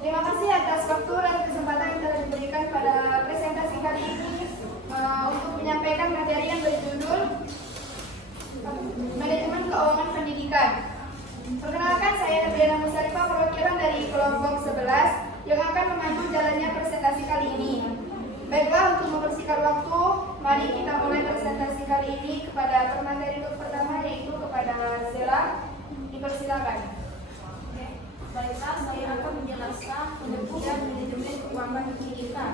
Terima kasih atas waktu dan kesempatan yang telah diberikan pada presentasi kali ini untuk menyampaikan materi yang berjudul Manajemen Keuangan Pendidikan. Perkenalkan, saya Nurdiana Musarifah, perwakilan dari kelompok 11 yang akan memandu jalannya presentasi kali ini. Baiklah, untuk mempersingkat waktu, mari kita mulai presentasi kali ini kepada pemateri pertama, yaitu kepada Zela. Dipersilakan. Baiklah, saya akan menjelaskan pengertian manajemen keuangan pendidikan.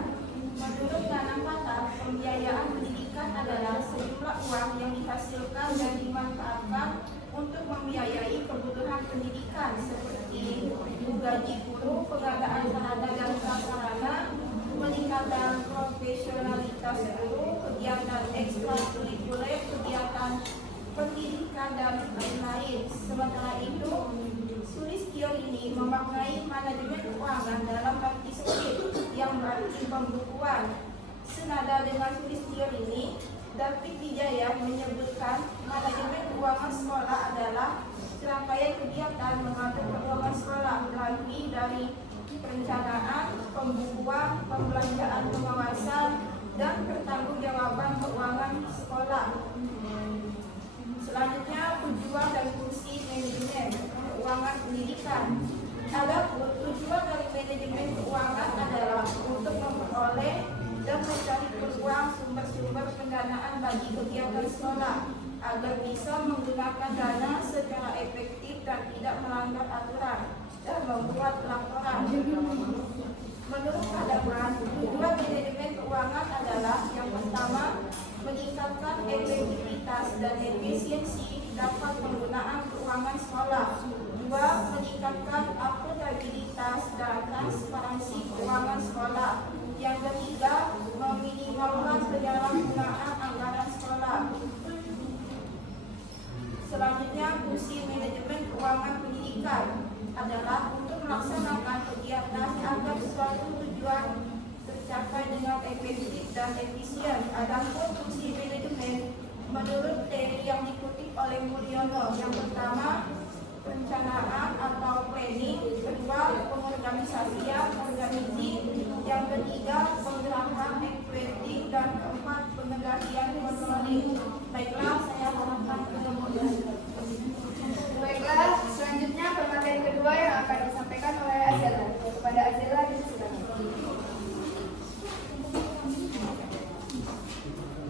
Menurut Tanam Kata, pembiayaan pendidikan adalah sejumlah uang yang dihasilkan dan dimanfaatkan untuk membiayai kebutuhan pendidikan seperti gaji guru, pengadaan sarana dan prasarana, peningkatan profesionalitas guru, kegiatan ekstrakurikuler, kegiatan pendidikan dan lain-lain. Sementara itu, Sulistyo ini memaknai manajemen keuangan dalam arti sempit yang berarti pembukuan. Senada dengan Sulistyo ini, David Wijaya menyebutkan manajemen keuangan sekolah adalah serangkaian kegiatan mengatur keuangan sekolah melalui dari perencanaan, pembukuan, pembelanjaan pengawasan, dan pertanggungjawaban keuangan sekolah. Selanjutnya, tujuan dan fungsi manajemen keuangan pendidikan. Adapun tujuan dari manajemen keuangan adalah untuk memperoleh dan mencari peluang sumber-sumber pendanaan bagi kegiatan sekolah agar bisa menggunakan dana secara efektif dan tidak melanggar aturan dan membuat laporan. Menurut Kadaman, tujuan manajemen keuangan adalah yang pertama, meningkatkan efektivitas dan efisiensi dapat penggunaan keuangan sekolah. Dua, meningkatkan akuntabilitas dan transparansi keuangan sekolah. Yang ketiga, meminimalkan penyalahgunaan anggaran sekolah. Selanjutnya, fungsi manajemen keuangan pendidikan adalah untuk melaksanakan kegiatan agar suatu tujuan tercapai dengan efektif dan efisien. Adapun fungsi manajemen menurut teori yang dikutip oleh Mulyono, yang pertama, perencanaan atau planning, kedua, pengorganisasian organisasi, yang ketiga, penggerakan equity, dan keempat, pengendalian controlling. Baiklah, saya harapkan kemudian. Baiklah, selanjutnya pemateri kedua yang akan disampaikan oleh Azela. Kepada Azela, disilakan.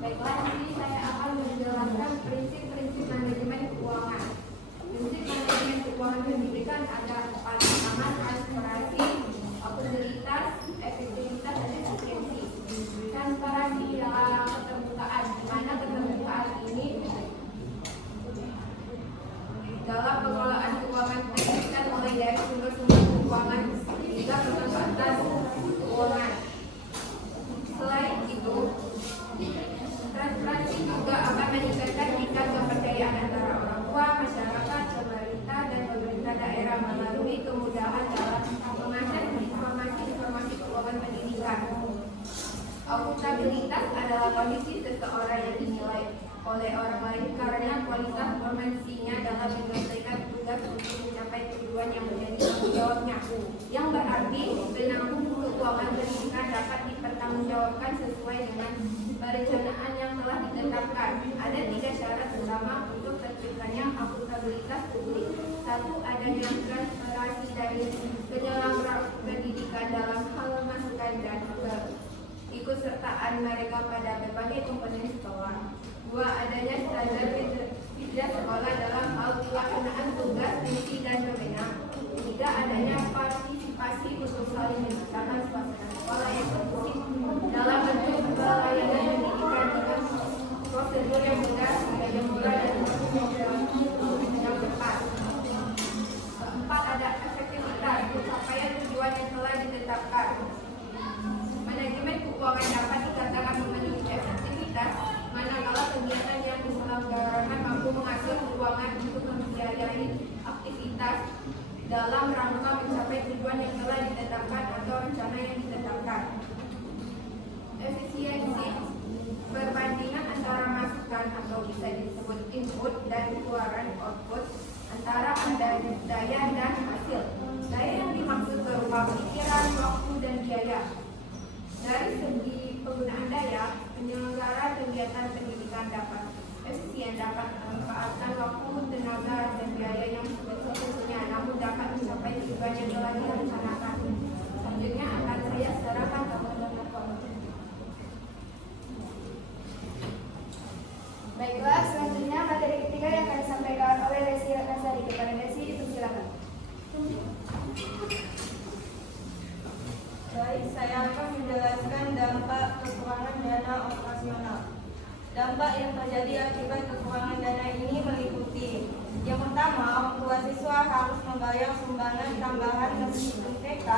Baiklah, nanti saya akan menjelaskan prinsip-prinsip manajemen keuangan. Prinsip manajemen keuangan pendidikan ada empat. Pertama, transparansi, akuntabilitas, efektivitas, dan efisiensi. Transparansi adalah keterbukaan, di mana keterbukaan ini dalam pengelolaan keuangan pendidikan mulai dari sumber-sumber keuangan hingga pemanfaatan keuangan. Selain itu, transparansi juga akan meningkatkan tingkat kepercayaan antara orang tua, masyarakat, pemerintah, dan pemerintah daerah melalui kemudahan dalam mengakses informasi keuangan pendidikan. Akuntabilitas adalah kondisi seseorang yang dinilai oleh orang lain karena kualitas performansinya dalam menyelesaikan tugas untuk mencapai tujuan yang menjadi tanggung jawabnya, yang berarti penanggung keuangan pendidikan dapat dipertanggungjawabkan sesuai dengan perencanaan yang telah ditetapkan. Ada 3 syarat utama untuk terciptanya akuntabilitas publik. 1. Adanya transparansi dari penyelenggara pendidikan dalam hal masukan dan keikutsertaan mereka pada berbagai komponen sekolah. 2. Adanya standar kerja sekolah dalam hal pelaksanaan tugas, fungsi, dan wewenang. 3. Adanya partisipasi untuk saling menciptakan suasana sekolah yang kondusif dalam bentuk pelayanan pendidikan dengan prosedur yang mudah, yang murah, dan yang cepat. 4. Ada efektivitas pencapaian tujuan yang telah ditetapkan. Manajemen keuangan dapat dikatakan memenuhi efektivitas manakala kegiatan yang diselenggarakan mampu menghasilkan keuangan untuk membiayai aktivitas dalam rangka mencapai tujuan yang telah ditetapkan atau rencana yang ditetapkan. Efisiensi perbandingan antara masukan atau bisa disebut input dan keluaran output antara daya dan hasil. Daya yang dimaksud berupa pikiran, kegiatan pendidikan dapat efisien, dapat memanfaatkan waktu, tenaga, dan biaya yang sebesar-besarnya, namun dapat mencapai tujuan yang telah direncanakan. Selanjutnya akan saya serahkan kepada Bapak. Baiklah, selanjutnya materi ketiga yang akan disampaikan oleh Desi Ratnasari. Kepada Desi, dipersilakan. Baik, saya akan menjelaskan dampak kekurangan dana operasional. Dampak yang terjadi akibat kekurangan dana ini meliputi: yang pertama, orang tua siswa harus membayar sumbangan tambahan meskipun TK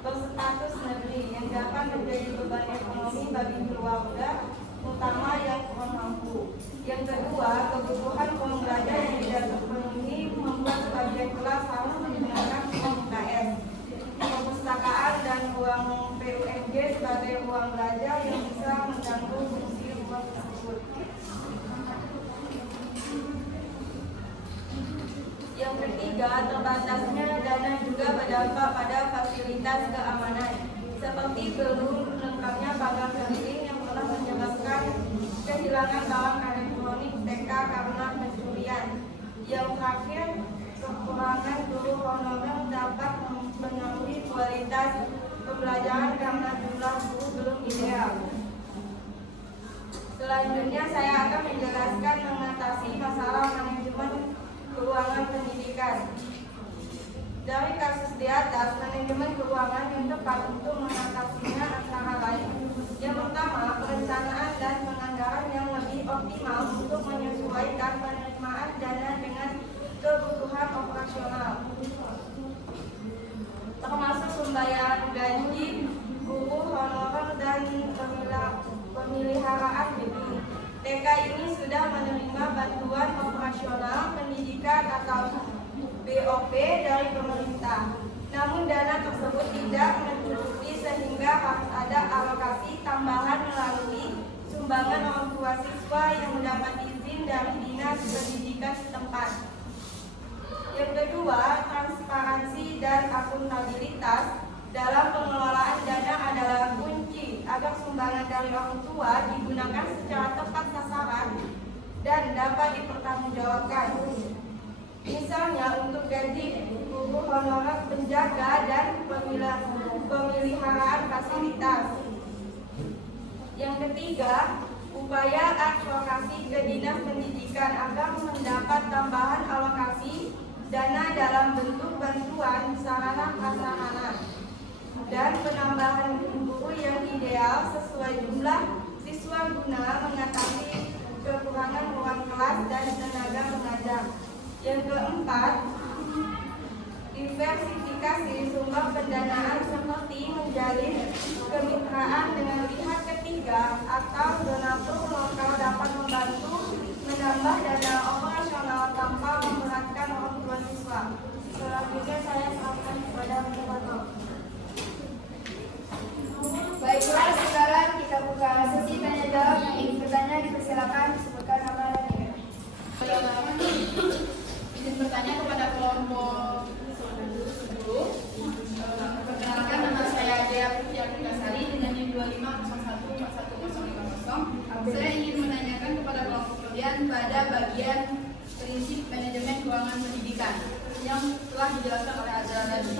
berstatus negeri yang dapat menjadi beban ekonomi bagi keluarga, terutama yang kurang mampu. Yang kedua, kebutuhan ruang belajar yang tidak terpenuhi membuat sebagian kelas harus menggunakan ruang UKS, perpustakaan, dan ruang PUMG sebagai ruang belajar yang bisa mengganggu fungsi ruang tersebut. Yang ketiga, terbatasnya dana juga berdampak pada fasilitas keamanan, seperti belum lengkapnya pagar keliling yang telah menyebabkan kehilangan barang elektronik TK karena pencurian. Yang terakhir, kekurangan guru honorer dapat mempengaruhi kualitas pembelajaran karena jumlah guru belum ideal. Selanjutnya saya akan menjelaskan mengatasi masalah manajemen keuangan pendidikan. Dari kasus di atas, manajemen keuangan yang tepat untuk mengatasinya antara lain: yang pertama, perencanaan dan penganggaran yang lebih optimal untuk menyesuaikan penerimaan dana dengan kebutuhan operasional, termasuk pembayaran gaji, guru honorer, dan pemeliharaan gedung. TK ini sudah menerima bantuan operasional pendidikan atau BOP dari pemerintah. Namun dana tersebut tidak mencukupi sehingga harus ada alokasi tambahan melalui sumbangan orang tua siswa yang mendapat izin dari dinas pendidikan setempat. Yang kedua, transparansi dan akuntabilitas dalam pengelolaan dana adalah kunci agar sumbangan dari orang tua digunakan secara tepat sasaran dan dapat dipertanggungjawabkan. Misalnya untuk gaji guru honorer, penjaga, dan pemeliharaan fasilitas. Yang ketiga, upaya advokasi ke dinas pendidikan agar mendapat tambahan alokasi dana dalam bentuk bantuan sarana prasarana dan penambahan guru yang ideal sesuai jumlah siswa guna mengatasi kekurangan ruang kelas dan tenaga pengajar. Yang keempat, diversifikasi sumber pendanaan seperti menjalin kemitraan dengan pihak ketiga atau donatur lokal dapat membantu menambah dana operasional tanpa memberatkan orang tua siswa. Selanjutnya saya serahkan kepada Bapak. Baiklah, sekarang kita buka sesi tanya jawab. Yang ingin bertanya dipersilakan disebutkan nama dan email. Izin bertanya kepada kelompok 10. Perkenalkan, nama saya Jaya Putri Aplikasari dengan NIM 25014150. Saya ingin menanyakan kepada kelompok kalian pada bagian prinsip manajemen keuangan pendidikan yang telah dijelaskan oleh Azra tadi.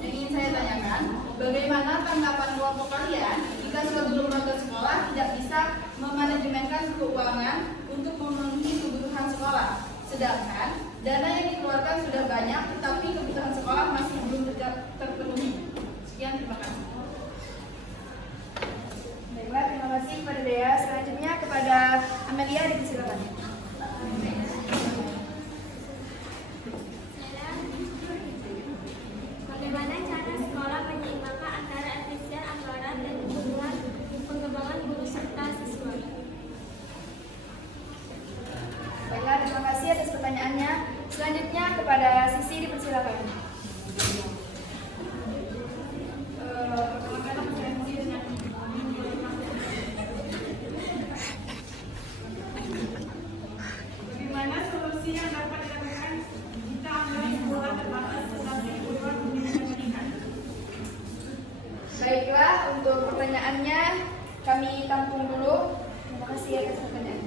Yang ingin saya tanyakan, bagaimana tanggapan kelompok kalian jika suatu lembaga sekolah tidak bisa memanajemenkan keuangan untuk memenuhi kebutuhan sekolah, sedangkan dana yang dikeluarkan sudah banyak, tetapi kebutuhan sekolah masih belum terpenuhi. Sekian, terima kasih. Baiklah, terima kasih kepada Dea. Selanjutnya kepada Amelia, dipersilakan. Bagaimana cara sekolah menyeimbangkan antara efisien anggaran dan kebutuhan pengembangan guru serta siswa? Baiklah, terima kasih atas pertanyaannya. Selanjutnya kepada Sisi, dipersilakan. Bagaimana solusi yang dapat dilakukan jika anggaran sekolah terbatas tetapi kebutuhan pendidikan meningkat? Baiklah, untuk pertanyaannya kami tampung dulu. Terima kasih atas pertanyaannya.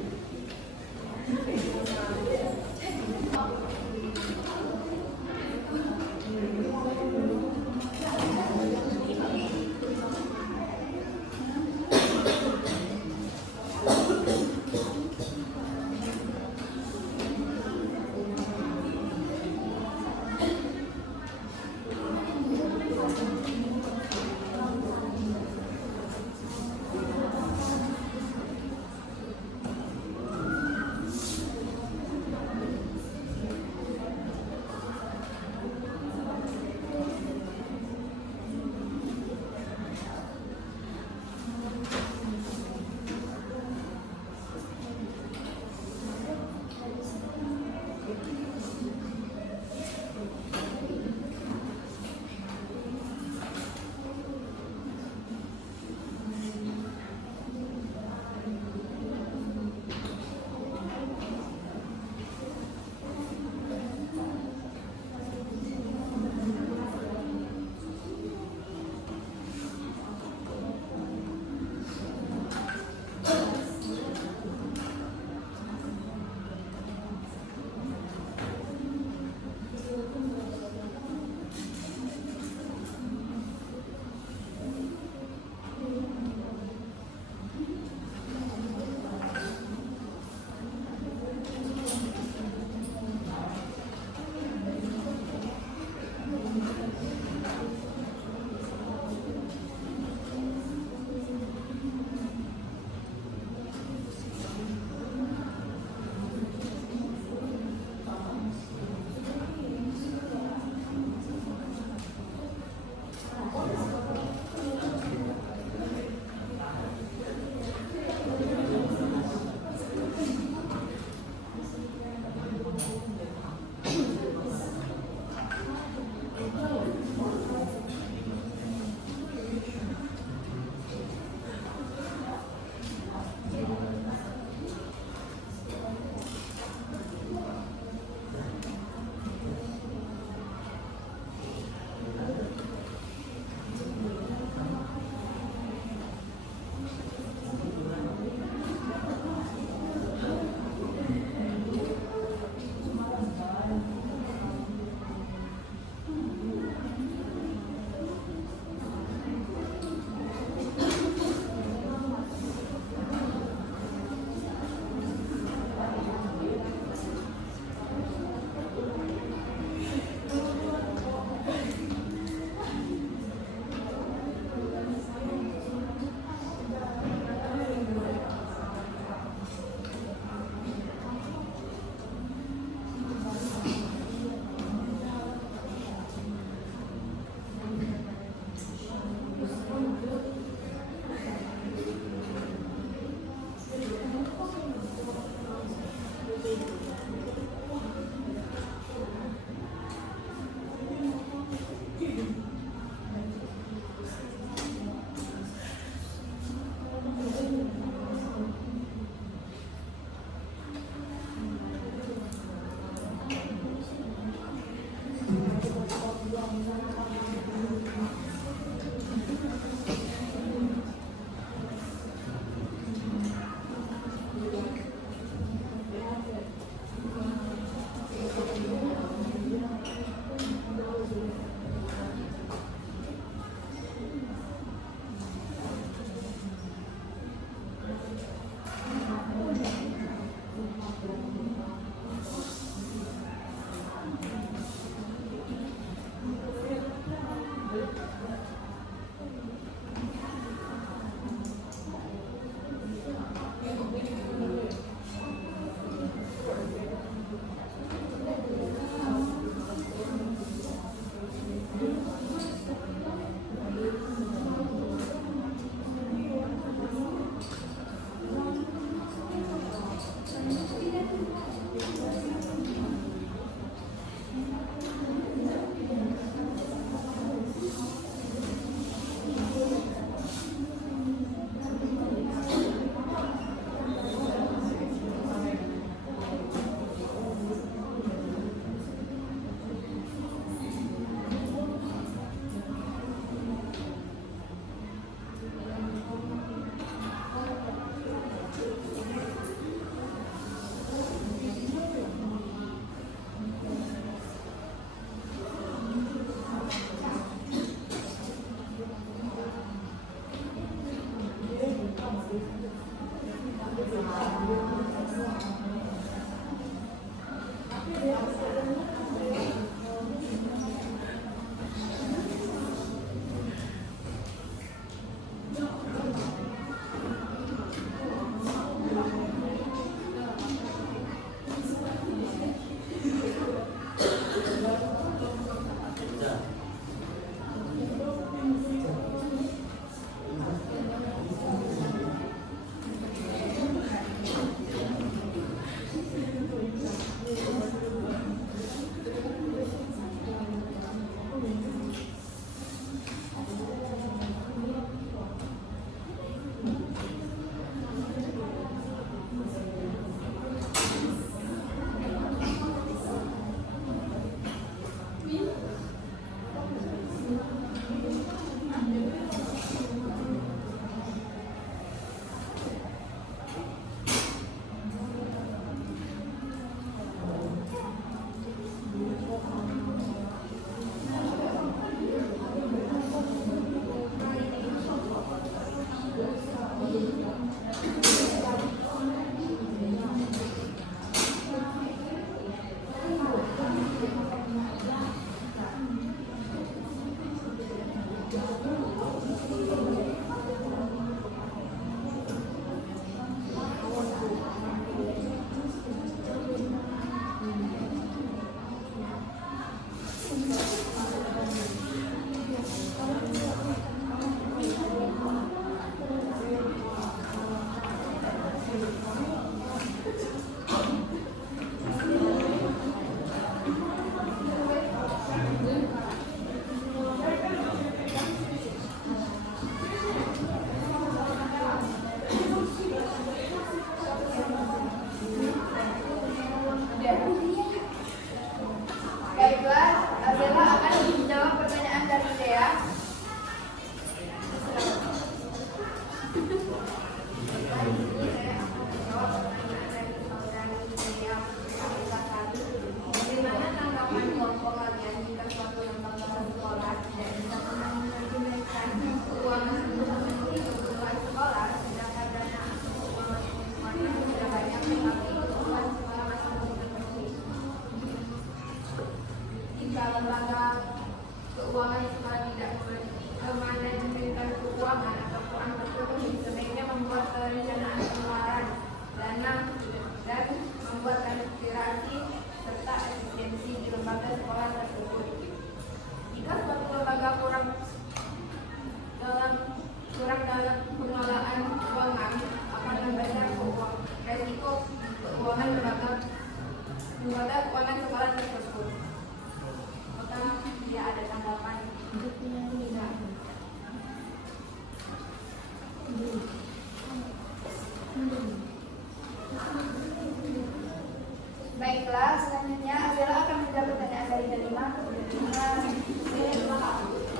Baiklah, selanjutnya Azela akan menjawab pertanyaan dari kelima.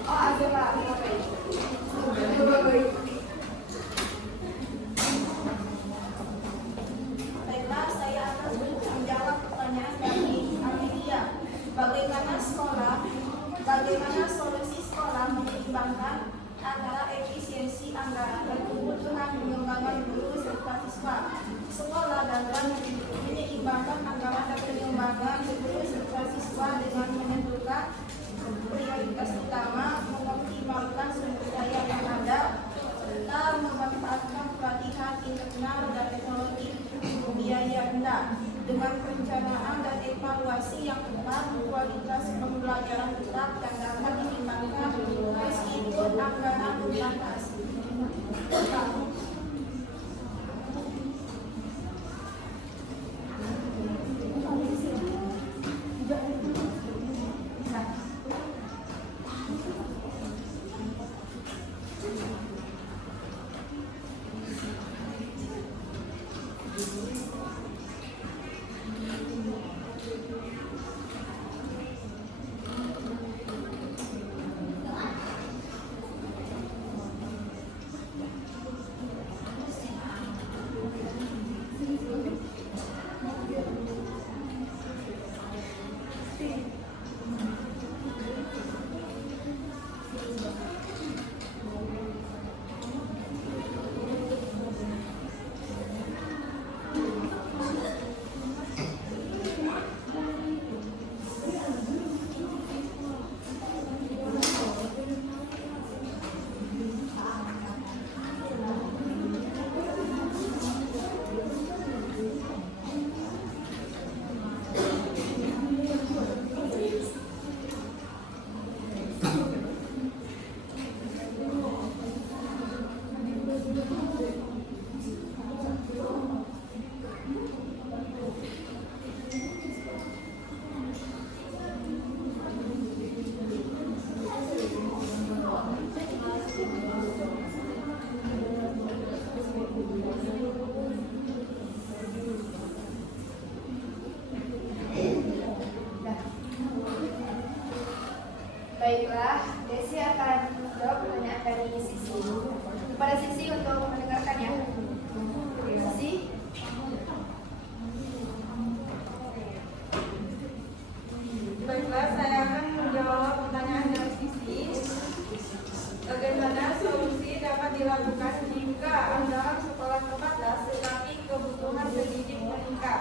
Oh, Azela. Baiklah, saya akan menjawab pertanyaan dari Amelia. Bagaimana solusi sekolah menyeimbangkan antara efisiensi anggaran dan kebutuhan pengembangan guru serta siswa? Sekolah dalam menyeimbangkan anggaran dan pengembangan guru serta siswa dengan menentukan prioritas utama, mengoptimalkan sumber daya yang ada, serta memanfaatkan pelatihan internal dan teknologi biaya rendah dengan perencanaan dan evaluasi yang tepat. Kualitas pembelajaran tetap dan dapat diimbangkan meskipun anggaran terbatas. Baiklah, Desi akan menjawab pertanyaan dari Sisi. Kepada Sisi untuk mendengarkannya. Sisi. Baiklah, saya akan menjawab pertanyaan dari Sisi. Bagaimana solusi dapat dilakukan jika anggaran sekolah terbatas tetapi kebutuhan pendidik meningkat?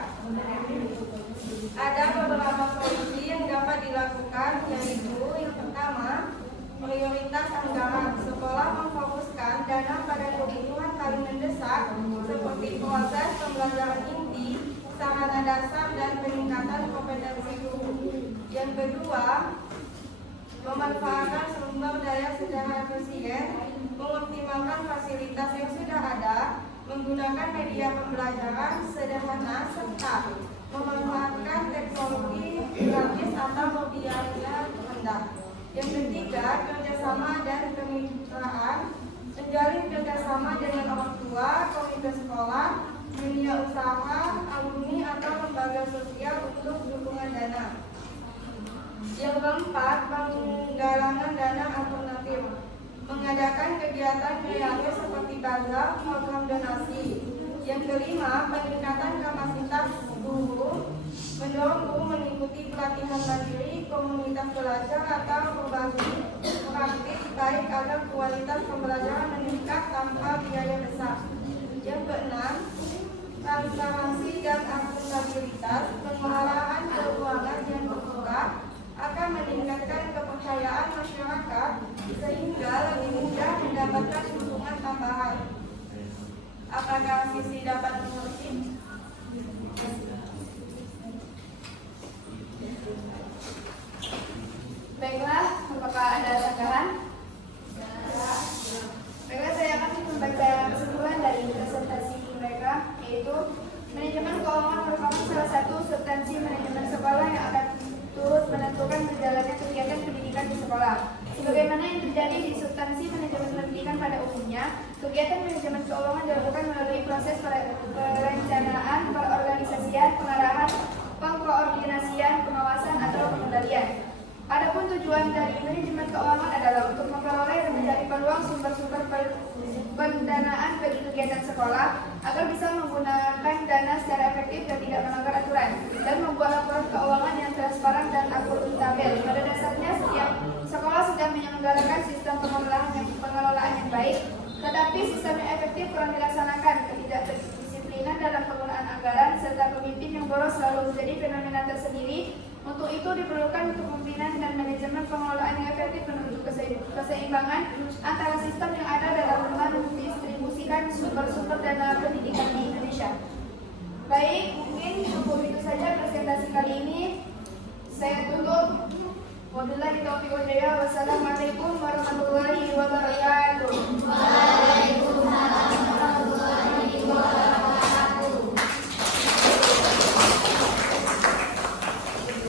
Ada beberapa solusi yang dapat dilakukan, yaitu yang pertama, prioritas anggaran. Sekolah memfokuskan dana pada kebutuhan paling mendesak seperti proses pembelajaran inti, sarana dasar, dan peningkatan kompetensi guru. Yang kedua, memanfaatkan sumber daya secara efisien, mengoptimalkan fasilitas yang sudah ada, menggunakan media pembelajaran sederhana, serta memanfaatkan teknologi gratis atau berbiaya rendah. Yang ketiga, kerjasama dan kemitraan, menjalin kerjasama dengan orang tua, komite sekolah, dunia usaha, alumni, atau lembaga sosial untuk dukungan dana. Yang keempat, penggalangan dana alternatif, mengadakan kegiatan kreatif seperti bazar, program donasi. Yang kelima, peningkatan kapasitas guru, mendorong guru mengikuti pelatihan mandiri, komunitas belajar, atau berbagi praktik baik agar kualitas pembelajaran meningkat tanpa biaya besar. Yang keenam, transparansi dan akuntabilitas, pengelolaan keuangan yang terbuka akan meningkatkan kepercayaan masyarakat sehingga lebih mudah mendapatkan dukungan tambahan. Apakah Sisi dapat mengerti? Baiklah, apakah ada tanggapan? Baiklah, saya akan membaca kesimpulan dari presentasi mereka, yaitu manajemen keuangan merupakan salah satu substansi manajemen sekolah yang akan turut menentukan berjalannya kegiatan pendidikan di sekolah. Sebagaimana yang terjadi di substansi manajemen pendidikan pada umumnya, kegiatan manajemen keuangan dilakukan melalui proses perencanaan, tujuan dari manajemen keuangan adalah untuk memperoleh dan mencari peluang sumber-sumber pendanaan bagi kegiatan sekolah agar bisa menggunakan dana secara efektif dan tidak melanggar aturan, dan membuat laporan keuangan yang transparan dan akuntabel. Pada dasarnya, setiap sekolah sudah menyelenggarakan sistem pengelolaan yang baik, tetapi sistem yang efektif kurang dilaksanakan. Ketidakdisiplinan dalam penggunaan anggaran serta pemimpin yang boros selalu menjadi fenomena tersendiri. Untuk itu diperlukan kepemimpinan dan manajemen pengelolaan yang efektif menuju keseimbangan antara sistem yang ada dalam mendistribusikan sumber-sumber dana pendidikan di Indonesia. Baik, mungkin cukup itu saja presentasi kali ini. Saya tutup. Wabillahi taufiq wal hidayah. Wassalamualaikum warahmatullahi wabarakatuh.